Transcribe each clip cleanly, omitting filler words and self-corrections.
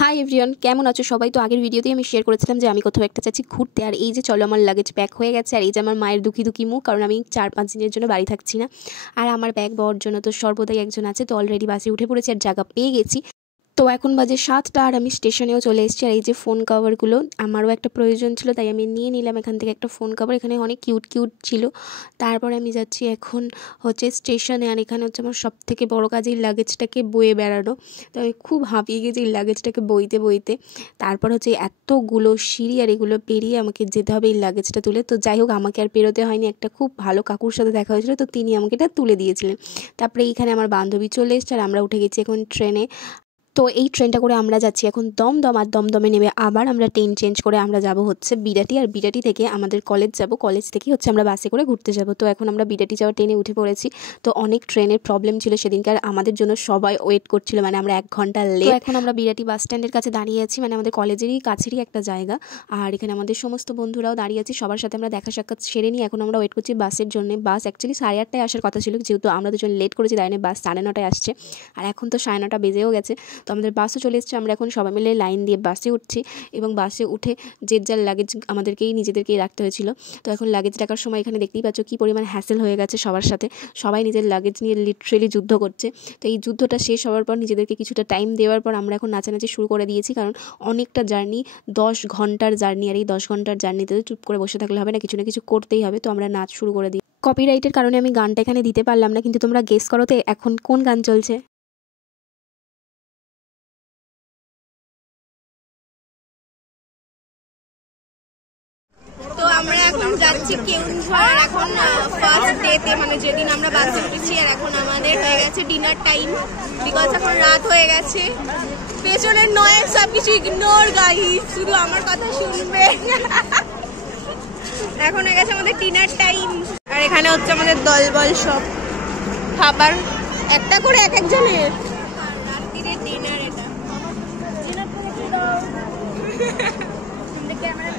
Hi everyone, কেমন আছো সবাই? তো আগের ভিডিওতেই আমি শেয়ার করেছিলাম যে আমি কোথাও একটা যাচ্ছি ঘুরতে। আর এই যে চলো, আমার লাগেজ প্যাক হয়ে গেছে। আর এই যে আমার মায়ের দুঃখী দুঃখী মুখ, কারণ আমি 4-5 দিনের জন্য বাড়ি থাকছি না। আর আমার ব্যাগ বওয়ার জন্য তো সর্বদাই একজন আছে। তো অলরেডি বাসে উঠে পড়েছি আর জায়গা পেয়ে গেছি। তো এখন বাজে 7টা আর আমি স্টেশনেও চলে এসেছি। আর এই যে ফোন কভারগুলো আমারও একটা প্রয়োজন ছিল, তাই আমি নিয়ে নিলাম এখান থেকে একটা ফোন কভার। এখানে অনেক কিউট কিউট ছিল। তারপরে আমি যাচ্ছি এখন স্টেশনে। আর এখানে আমার সবথেকে বড় কাজ এই লাগেজটাকে বয়ে বেড়ানো। তো আমি খুব হাঁপিয়ে গেছি এই লাগেজটাকে বইতে বইতে। তারপর এতগুলো সিঁড়ি আর এগুলো পেরিয়ে আমাকে যেতে হবে এই লাগেজটা তুলে। তো যাই হোক, আমাকে আর পেরোতে হয়নি। একটা খুব ভালো কাকুর সাথে দেখা হয়েছিল, তো তিনি আমাকে এটা তুলে দিয়েছিলেন। তারপরে এইখানে আমার বান্ধবী চলে এসছে আর আমরা উঠে গেছি এখন ট্রেনে। তো এই ট্রেনটা করে আমরা যাচ্ছি এখন দমদম। আর দমদমে নেমে আবার আমরা ট্রেন চেঞ্জ করে আমরা যাব বিরাটি। আর বিরাটি থেকে আমাদের কলেজ যাব, কলেজ থেকে আমরা বাসে করে ঘুরতে যাব। তো এখন আমরা বিরাটি যাওয়ার ট্রেনে উঠে পড়েছি। তো অনেক ট্রেনের প্রবলেম ছিল সেদিনকার, আমাদের জন্য সবাই ওয়েট করছিল, মানে আমরা 1 ঘন্টা লেট। এখন আমরা বিরাটি বাস স্ট্যান্ডের কাছে দাঁড়িয়ে আছি, মানে আমাদের কলেজেরই কাছেরই একটা জায়গা। আর এখানে আমাদের সমস্ত বন্ধুরাও দাঁড়িয়ে আছি, সবার সাথে আমরা দেখা সাক্ষাৎ সেরে নিই। এখন আমরা ওয়েট করছি বাসের জন্য। বাস অ্যাকচুয়ালি 8:30টায় আসার কথা ছিল, যেহেতু আমরা দুজন লেট করেছি তাই বাস 9:30টায় আসছে। আর এখন তো 9:30 বেজেও গেছে। তো আমাদের বাসও চলে এসেছে। আমরা এখন সবাই মিলে লাইন দিয়ে বাসে উঠছি এবং বাসে উঠে যে যার লাগেজ আমাদেরকেই নিজেদেরকেই রাখতে হয়েছিল। তো এখন লাগেজ রাখার সময় এখানে দেখতেই পাচ্ছ কী পরিমাণ হ্যাসেল হয়ে গেছে সবার সাথে। সবাই নিজের লাগেজ নিয়ে লিটারেলি যুদ্ধ করছে। তো এই যুদ্ধটা শেষ হওয়ার পর, নিজেদেরকে কিছুটা টাইম দেওয়ার পর, আমরা এখন নাচানাচি শুরু করে দিয়েছি। কারণ অনেকটা জার্নি, 10 ঘন্টার জার্নি। আর এই 10 ঘন্টার জার্নিতে চুপ করে বসে থাকলে হবে না, কিছু না কিছু করতেই হবে। তো আমরা নাচ শুরু করে দিই। কপিরাইটের কারণে আমি গানটা এখানে দিতে পারলাম না, কিন্তু তোমরা গেস করো তো এখন কোন গান চলছে। তো আমরা এখন যাচ্ছি কেউনঝড়। এখন ফার্স্ট ডেতে, মানে যেদিন আমরা বাসে উঠেছি। আর এখন আমাদের হয়ে গেছে ডিনার টাইম, বিকজ এখন রাত হয়ে গেছে। পেছনের নয় সবকিছু ইগনোর গাইস, শুধু আমার কথা শুনবে। এখন হয়ে গেছে আমাদের ডিনার টাইম। আর এখানে আমাদের দলবল সব খাবার, একটা করে এক একজনের। রাত্রির ডিনার এটা। ডিনার করে কি দাও? ক্যামেরা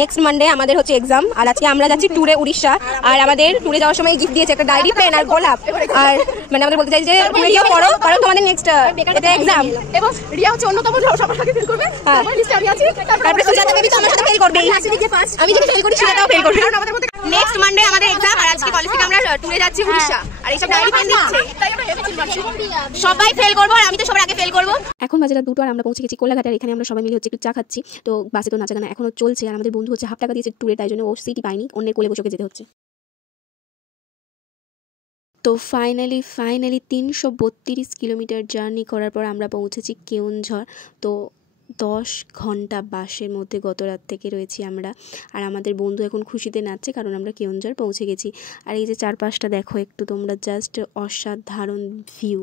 নেক্সট মানডে আমাদের এক্সাম। আর আজকে আমরা যাচ্ছি ট্যুরে উড়িষ্যা। আর আমাদের ট্যুরে যাওয়ার সময় গিফট দিয়েছে একটা ডায়েরি পেন আর গোলাপ। আর মানে আমাদের বলতে চাই যে ট্যুরে গিয়ে পড়ো, কারণ তোমাদের নেক্সট এটা এক্সাম। এবং রিয়া অন্যতম সবার আগে ফেল করবে। তারপর লিস্টে আমি আছি। তারপর সুজাতা বেবি তো আমার সাথে ফেল করবে। আমি যদি ফেল করি সুজাতাও ফেল করবে, কারণ আমাদের মধ্যে নেক্সট মানডে আমাদের এক্সাম। আর আজকে কলেজ থেকে আমরা ট্যুরে যাচ্ছি উড়িষ্যা। আর এইসব ডায়েরি পেন দিচ্ছে, সবাই ফেল করবো আর আমি তো সবার আগে ফেল করবো। এখন বাজে রাত 2টা আর আমরা পৌঁছে গেছি কোলাঘাট। আর এখানে আমরা সবাই মিলে একটু চা খাচ্ছি। তো বাসে তো নাচা গানা এখনো চলছে। আর আমাদের বন্ধু 1/2 টাকা দিয়েছে ট্যুরে, তাই জন্য ও সিটি পায়নি, অন্যের কোলে বসে যেতে হচ্ছে। তো ফাইনালি 332 কিলোমিটার জার্নি করার পর আমরা পৌঁছেছি কেওনঝড়। তো 10 ঘন্টা বাসের মধ্যে গত রাত থেকে রয়েছি আমরা। আর আমাদের বন্ধু এখন খুশিতে নাচছে, কারণ আমরা কেওনঝড় পৌঁছে গেছি। আর এই যে চারপাশটা দেখো একটু তোমরা, জাস্ট অসাধারণ ভিউ।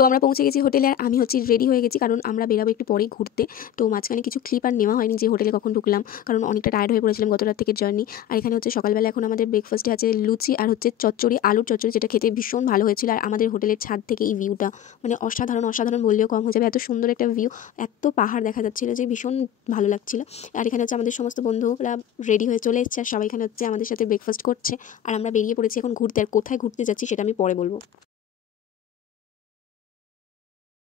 তো আমরা পৌঁছে গেছি হোটেলে। আর আমি রেডি হয়ে গেছি, কারণ আমরা বেরাবো একটু পরেই ঘুরতে। তো মাঝখানে কিছু ক্লিপ আর নেওয়া হয়নি যে হোটেলে কখন ঢুকলাম, কারণ অনেকটা টায়ার্ড হয়ে পড়েছিলাম গত রাত থেকে জার্নি। আর এখানে সকালবেলা এখন আমাদের ব্রেকফাস্টে আছে লুচি আর চচ্চড়ি, আলুর চচ্চড়ি, যেটা খেতে ভীষণ ভালো হয়েছিল। আর আমাদের হোটেলের ছাদ থেকে এই ভিউটা মানে অসাধারণ বললেও কম হয়ে যাবে। এত সুন্দর একটা ভিউ, এত পাহাড় দেখা যাচ্ছিল যে ভীষণ ভালো লাগছিল। আর এখানে আমাদের সমস্ত বন্ধুরা রেডি হয়ে চলে এসেছে। আর সবাই এখানে আমাদের সাথে ব্রেকফাস্ট করছে। আর আমরা বেরিয়ে পড়েছি এখন ঘুরতে। আর কোথায় ঘুরতে যাচ্ছি সেটা আমি পরে বলবো।